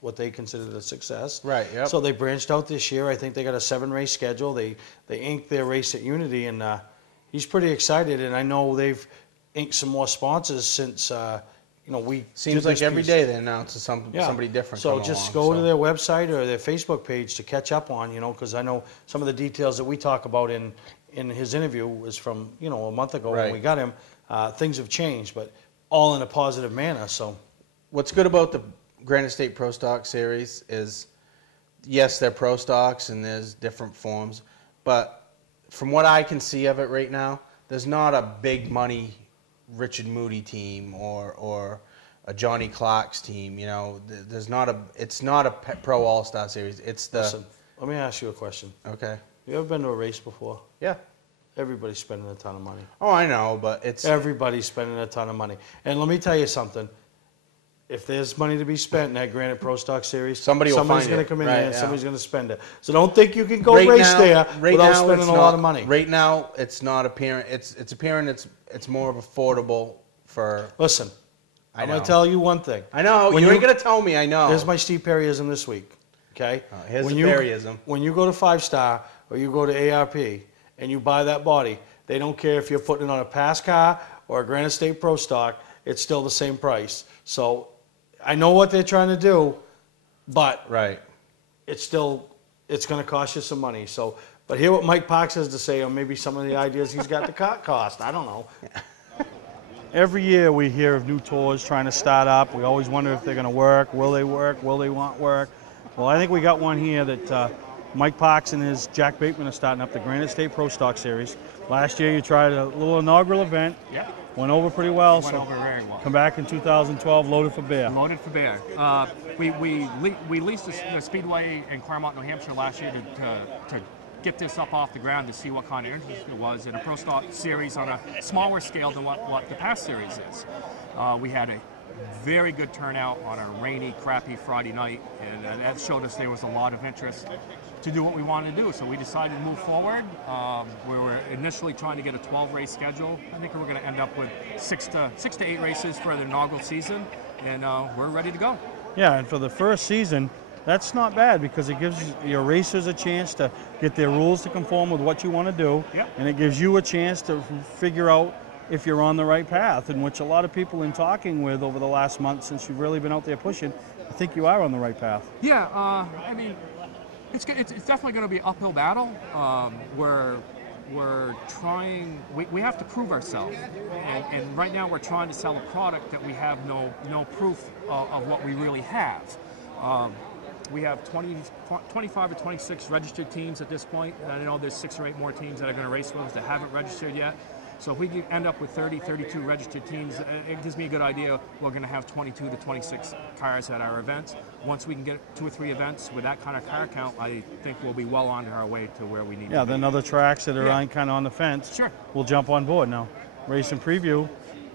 what they considered a success. Right, yep. So they branched out this year. I think they got a 7-race schedule. They inked their race at Unity, and he's pretty excited. And I know they've inked some more sponsors since we seems like every day they announce somebody different. So just go to their website or their Facebook page to catch up on, because I know some of the details that we talk about in his interview was from a month ago when we got him. Things have changed, but all in a positive manner. So what's good about the Granite State Pro Stock Series is, yes, they're pro stocks and there's different forms, but from what I can see of it right now, there's not a big money Richard Moody team or a Johnny Clark's team. There's not it's not a Pro All-Star Series. It's the. Listen, let me ask you a question. Okay. You ever been to a race before? Yeah. Everybody's spending a ton of money. Oh, I know, but it's everybody's spending a ton of money. And let me tell you something. If there's money to be spent in that Granite Pro Stock Series, somebody's going to come in there and somebody's going to spend it. So don't think you can go race there without spending a lot of money. Right now, it's not appearing. It's appearing. It's more affordable for. Listen, I'm going to tell you one thing. I know you ain't going to tell me. I know. Here's my Steve Perryism this week. Okay. Here's the Perryism. When you go to 5-Star or you go to ARP and you buy that body, they don't care if you're putting it on a pass car or a Granite State Pro Stock. It's still the same price. So. I know what they're trying to do, but it's going to cost you some money. So, but hear what Mike Parks has to say, or maybe some of the ideas he's got to cost. I don't know. Every year we hear of new tours trying to start up. We always wonder if they're going to work. Will they work? Will they want work? Well, I think we got one here that Mike Parks and his Jack Bateman are starting up, the Granite State Pro Stock Series. Last year you tried a little inaugural event. Yeah. Went over pretty well. Went over very well. Come back in 2012, loaded for bear. Loaded for bear. We leased the Speedway in Claremont, New Hampshire last year to get this up off the ground to see what kind of interest it was in a Pro Stock Series on a smaller scale than what the past series is. We had a very good turnout on a rainy, crappy Friday night, and that showed us there was a lot of interest to do what we wanted to do. So we decided to move forward. We were initially trying to get a 12-race schedule. I think we're going to end up with 6 to 8 races for the inaugural season, and we're ready to go. Yeah, and for the first season, that's not bad because it gives your racers a chance to get their rules to conform with what you want to do, and it gives you a chance to figure out if you're on the right path, in which a lot of people in talking with over the last month since you've really been out there pushing, I think you are on the right path. Yeah, I mean, it's definitely going to be an uphill battle. We're trying, we have to prove ourselves, and right now we're trying to sell a product that we have no proof of what we really have. We have 25 or 26 registered teams at this point, and I know there's 6 or 8 more teams that are going to race with us that haven't registered yet. So if we end up with 30, 32 registered teams, it gives me a good idea we're going to have 22 to 26 cars at our events. Once we can get 2 or 3 events with that kind of car count, I think we'll be well on our way to where we need to be. Yeah, then other tracks that are kind of on the fence, we'll jump on board now. Racing Preview.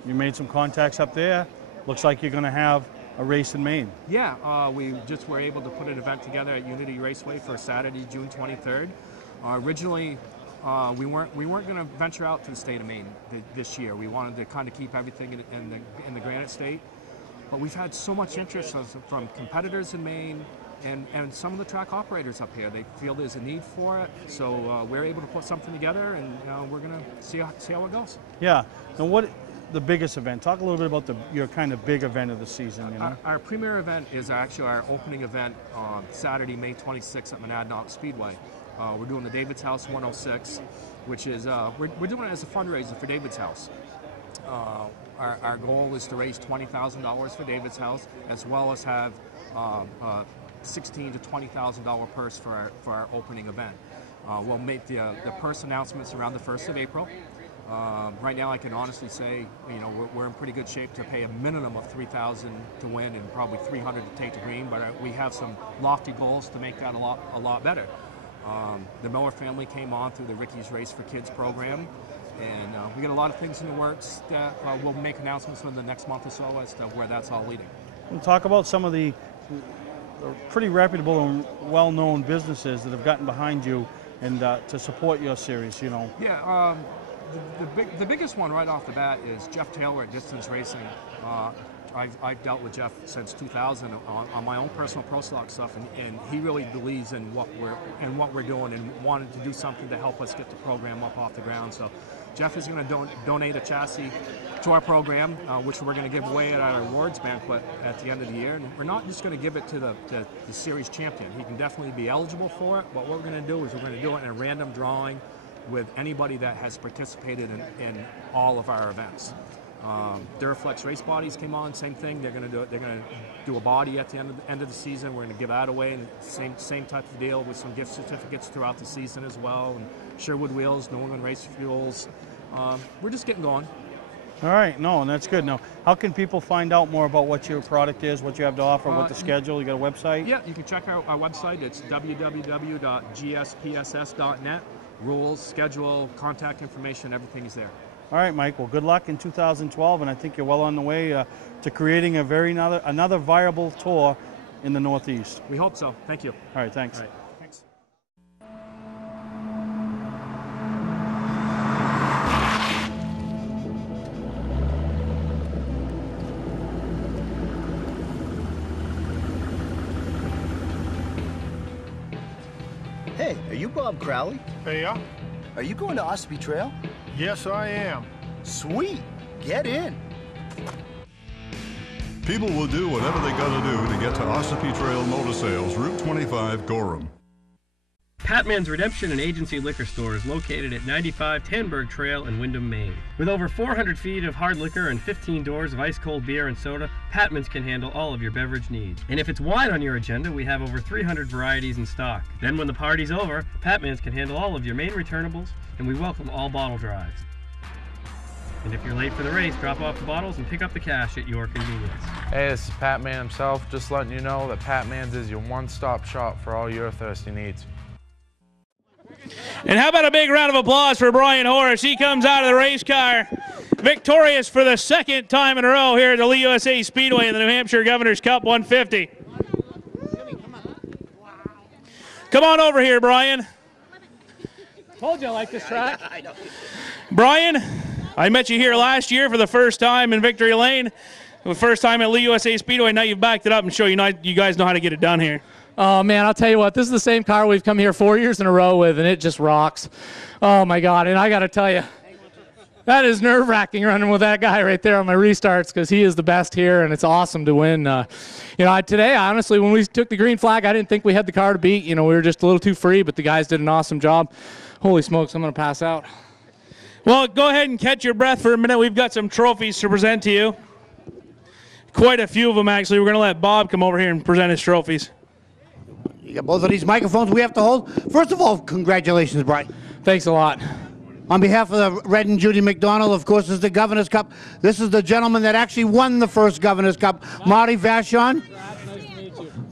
You made some contacts up there. Looks like you're going to have a race in Maine. Yeah, we just were able to put an event together at Unity Raceway for Saturday, June 23rd. Originally, we weren't going to venture out to the state of Maine this year. We wanted to kind of keep everything in the Granite State. But we've had so much interest from competitors in Maine and some of the track operators up here. They feel there's a need for it, so we're able to put something together, and we're going to see how it goes. Yeah. And what the biggest event? Talk a little bit about your kind of big event of the season. You know? Our premier event is actually our opening event on Saturday, May 26th at Canaan Speedway. We're doing the David's House 106, which is we're doing it as a fundraiser for David's House. Our goal is to raise $20,000 for David's House, as well as have $16,000 to $20,000 purse for our opening event. We'll make the purse announcements around the 1st of April. Right now, I can honestly say, we're in pretty good shape to pay a minimum of $3,000 to win and probably $300 to take the green. But we have some lofty goals to make that a lot better. The Miller family came on through the Ricky's Race for Kids program, and we got a lot of things in the works that we'll make announcements in the next month or so as to where that's all leading. We'll talk about some of the pretty reputable and well-known businesses that have gotten behind you and to support your series. Yeah. The biggest one right off the bat is Jeff Taylor at Distance Racing. I've dealt with Jeff since 2000 on my own personal pro stock stuff, and he really believes in what we're doing and wanted to do something to help us get the program up off the ground. So Jeff is going to donate a chassis to our program, which we're going to give away at our awards banquet at the end of the year. And we're not just going to give it to the series champion. He can definitely be eligible for it, but what we're going to do is we're going to do it in a random drawing with anybody that has participated in all of our events. Duraflex Race Bodies came on, same thing. They're going to do a body at the end of the season. We're going to give that away, and same type of deal with some gift certificates throughout the season as well. And Sherwood Wheels, New England Race Fuels. We're just getting going. All right, and that's good. Now, how can people find out more about what your product is, what you have to offer, what the schedule? You got a website? Yeah, you can check our website. It's www.gspss.net. Rules, schedule, contact information, everything is there. All right, Mike. Well, good luck in 2012, and I think you're well on the way to creating another viable tour in the Northeast. We hope so. Thank you. All right, thanks. All right. Thanks. Hey, are you Bob Crowley? Hey, yeah. Are you going to Ospey Trail? Yes, I am. Sweet. Get in. People will do whatever they gotta do to get to Ossipee Trail Motor Sales, Route 25, Gorham. Patman's Redemption and Agency Liquor Store is located at 95 Tanberg Trail in Windham, Maine. With over 400 feet of hard liquor and 15 doors of ice-cold beer and soda, Patman's can handle all of your beverage needs. And if it's wine on your agenda, we have over 300 varieties in stock. Then when the party's over, Patman's can handle all of your Maine returnables, and we welcome all bottle drives. And if you're late for the race, drop off the bottles and pick up the cash at your convenience. Hey, this is Pat Man himself, just letting you know that Pat Man's is your one-stop shop for all your thirsty needs. And how about a big round of applause for Brian Horace? He comes out of the race car victorious for the second time in a row here at the Lee USA Speedway in the New Hampshire Governor's Cup 150. Come on over here, Brian. Told you I like this track. Brian, I met you here last year for the first time in Victory Lane. The first time at Lee USA Speedway. Now you've backed it up and show you guys know how to get it done here. Oh, man, I'll tell you what. This is the same car we've come here 4 years in a row with, and it just rocks. Oh, my God. And I got to tell you, that is nerve-wracking running with that guy right there on my restarts because he is the best here, and it's awesome to win. Today, honestly, when we took the green flag, I didn't think we had the car to beat. We were just a little too free, but the guys did an awesome job. Holy smokes, I'm going to pass out. Well, go ahead and catch your breath for a minute. We've got some trophies to present to you. Quite a few of them, actually. We're going to let Bob come over here and present his trophies. You got both of these microphones we have to hold. First of all, congratulations, Brian. Thanks a lot. On behalf of the Red and Judy McDonald, of course, is the Governor's Cup. This is the gentleman that actually won the first Governor's Cup, Marty Vachon.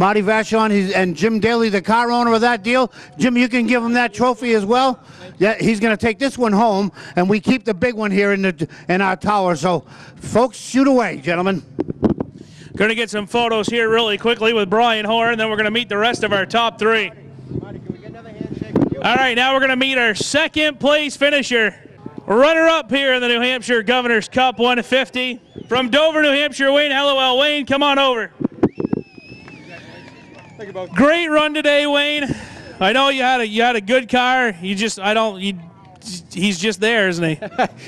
Marty Vachon and Jim Daly, the car owner of that deal. Jim, you can give him that trophy as well. Yeah, he's going to take this one home, and we keep the big one here in our tower. So, folks, shoot away, gentlemen. Going to get some photos here really quickly with Brian Hoare, and then we're going to meet the rest of our top three. All right, now we're going to meet our second place finisher. Runner-up here in the New Hampshire Governor's Cup 150. From Dover, New Hampshire, Wayne Hellewell. Wayne, come on over. Great run today, Wayne. I know you had a good car. He's just there, isn't he?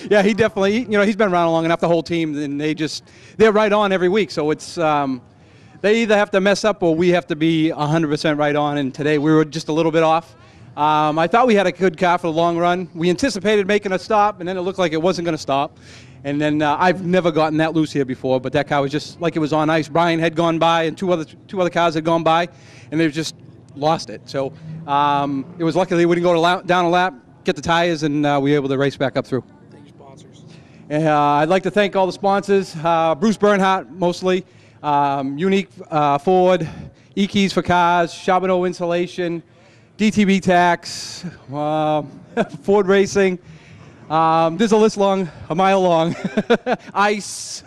Yeah, he definitely. You know, he's been around long enough. The whole team, and they're right on every week. So it's they either have to mess up or we have to be 100% right on. And today we were just a little bit off. I thought we had a good car for the long run. We anticipated making a stop, and then it looked like it wasn't going to stop. And then I've never gotten that loose here before, but that car was just like it was on ice. Brian had gone by, and two other cars had gone by, and they just lost it. So it was lucky we didn't go down a lap, get the tires, and we were able to race back up through. Thank you, sponsors. I'd like to thank all the sponsors, Bruce Bernhardt mostly, Unique Ford, E-Keys for Cars, Charbonneau Insulation, DTB Tax, Ford Racing. There's a list a mile long. Ice.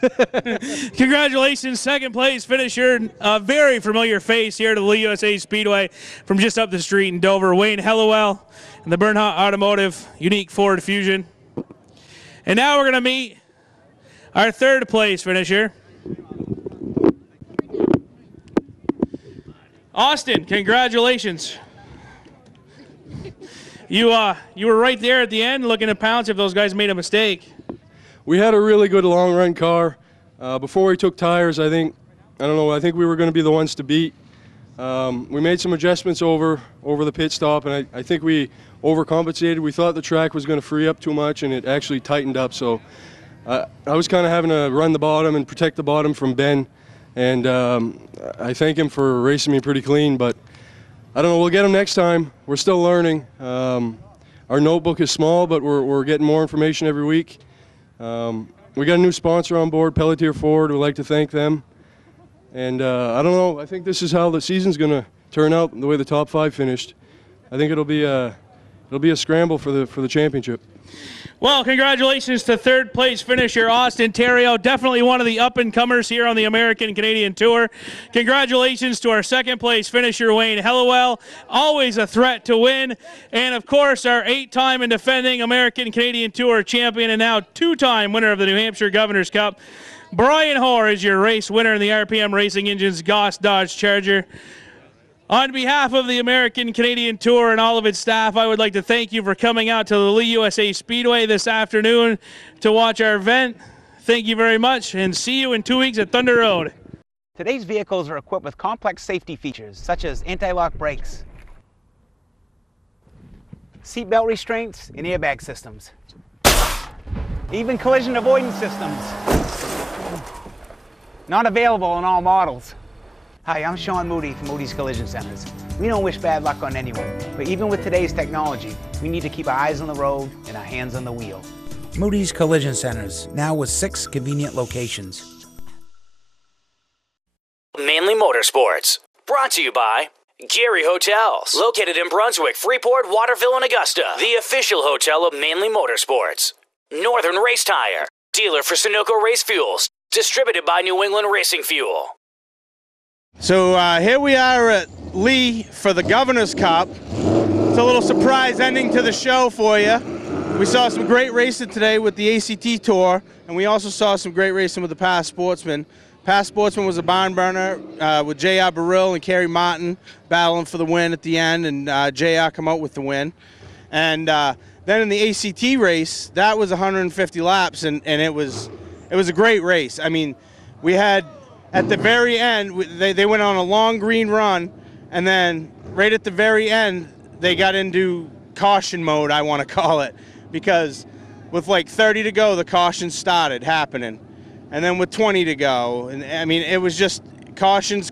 Congratulations, second place finisher. A very familiar face here to the Lee USA Speedway from just up the street in Dover. Wayne Hellewell and the Bernhardt Automotive Unique Ford Fusion. And now we're going to meet our third place finisher. Austin, congratulations. You were right there at the end looking to pounce if those guys made a mistake. We had a really good long run car. Before we took tires, I think we were going to be the ones to beat. We made some adjustments over the pit stop, and I think we overcompensated. We thought the track was going to free up too much, and it actually tightened up. So I was kind of having to run the bottom and protect the bottom from Ben, and I thank him for racing me pretty clean, but I don't know, we'll get him next time. We're still learning. Our notebook is small, but we're getting more information every week. We got a new sponsor on board, Pelletier Ford. We'd like to thank them. And I don't know, I think this is how the season's going to turn out, the way the top five finished. I think it'll be a scramble for the championship. Well, congratulations to third place finisher Austin Theriault, definitely one of the up-and-comers here on the American Canadian Tour. Congratulations to our second place finisher Wayne Hellewell, always a threat to win. And of course, our 8-time and defending American Canadian Tour champion and now 2-time winner of the New Hampshire Governor's Cup, Brian Hoare is your race winner in the RPM Racing Engines Goss Dodge Charger. On behalf of the American Canadian Tour and all of its staff, I would like to thank you for coming out to the Lee USA Speedway this afternoon to watch our event. Thank you very much, and see you in 2 weeks at Thunder Road. Today's vehicles are equipped with complex safety features such as anti-lock brakes, seatbelt restraints, and airbag systems, even collision avoidance systems. Not available in all models. Hi, I'm Sean Moody from Moody's Collision Centers. We don't wish bad luck on anyone, but even with today's technology, we need to keep our eyes on the road and our hands on the wheel. Moody's Collision Centers, now with 6 convenient locations. Mainely Motorsports, brought to you by Gary Hotels, located in Brunswick, Freeport, Waterville, and Augusta, the official hotel of Mainely Motorsports. Northern Race Tire, dealer for Sunoco Race Fuels, distributed by New England Racing Fuel. So here we are at Lee for the Governor's Cup. It's a little surprise ending to the show for you. We saw some great racing today with the ACT Tour, and we also saw some great racing with the Past Sportsman. Past Sportsman was a barn burner with J.R. Burrill and Kerry Martin battling for the win at the end, and J.R. come out with the win. And then in the ACT race, that was 150 laps, and it was a great race. I mean, we had at the very end, they went on a long green run, and then right at the very end, they got into caution mode, I want to call it, because with like 30 to go, the cautions started happening, and then with 20 to go, and I mean, it was just cautions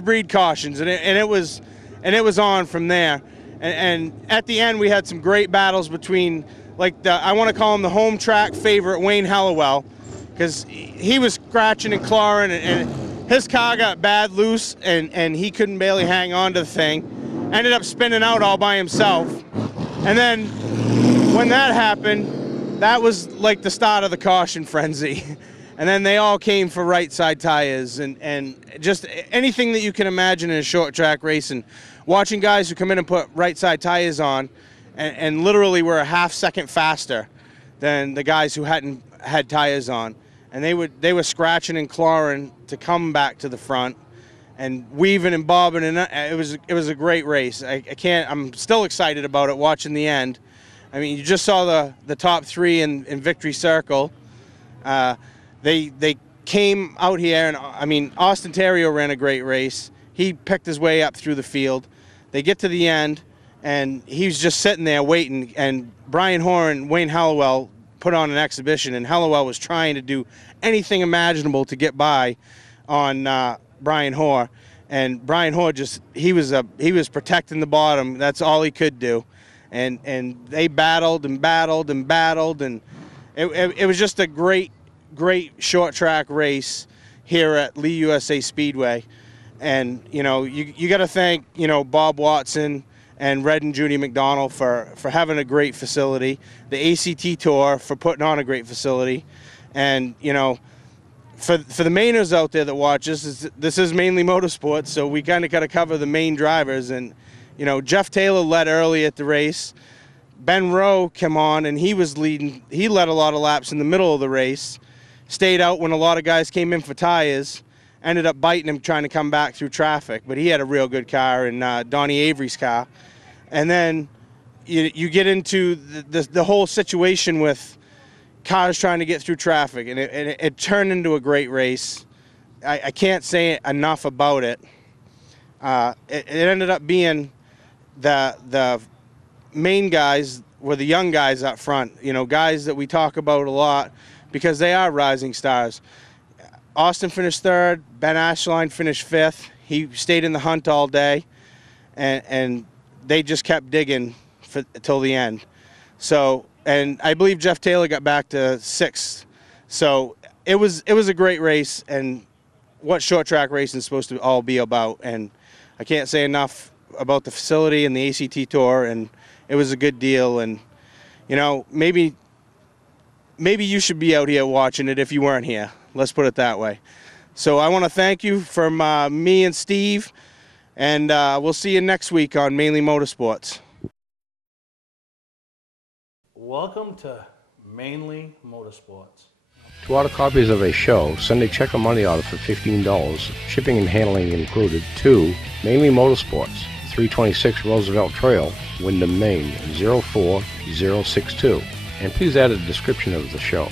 breed cautions, and it was on from there. And at the end, we had some great battles between, like, I want to call him the home track favorite, Wayne Hellewell, because he was scratching and clawing, and his car got bad loose, and he couldn't barely hang on to the thing. Ended up spinning out all by himself. And then when that happened, that was like the start of the caution frenzy. And then they all came for right side tires, and just anything that you can imagine in a short track race. And watching guys who come in and put right side tires on and literally were a half second faster than the guys who hadn't had tires on. And they were scratching and clawing to come back to the front and weaving and bobbing, and it was a great race. I'm still excited about it watching the end. I mean, you just saw the top three in victory circle. They came out here, and I mean, Austin Theriot ran a great race. He picked his way up through the field. They get to the end, and he was just sitting there waiting, and Brian Hoare and Wayne Hallowell put on an exhibition, and Hallowell was trying to do anything imaginable to get by on Brian Hoare, and Brian Hoare he was protecting the bottom. That's all he could do, and they battled and battled and battled, and it was just a great short track race here at Lee USA Speedway. And you know, you got to thank, you know, Bob Watson and Red and Judy McDonald for having a great facility, the ACT Tour for putting on a great facility, and you know, for the Mainers out there that watch this is Mainly Motorsports, so we kind of got to cover the main drivers. And you know, Jeff Taylor led early at the race. Ben Rowe came on and he was leading. He led a lot of laps in the middle of the race, stayed out when a lot of guys came in for tires, ended up biting him trying to come back through traffic, but he had a real good car in Donnie Avery's car. And then you get into the whole situation with cars trying to get through traffic, and it turned into a great race. I can't say enough about it. It ended up being the main guys were the young guys up front, you know, guys that we talk about a lot because they are rising stars. Austin finished third, Ben Ashline finished fifth. He stayed in the hunt all day, and they just kept digging till the end. So, and I believe Jeff Taylor got back to sixth. So it was a great race, and what short track racing is supposed to all be about. And I can't say enough about the facility and the ACT Tour, and it was a good deal. And you know, maybe you should be out here watching it if you weren't here. Let's put it that way. So I want to thank you from me and Steve, and we'll see you next week on Mainly Motorsports. Welcome to Mainly Motorsports. To order copies of a show, send a check or money order for $15, shipping and handling included, to Mainly Motorsports, 326 Roosevelt Trail, Windham, Maine, 04062. And please add a description of the show.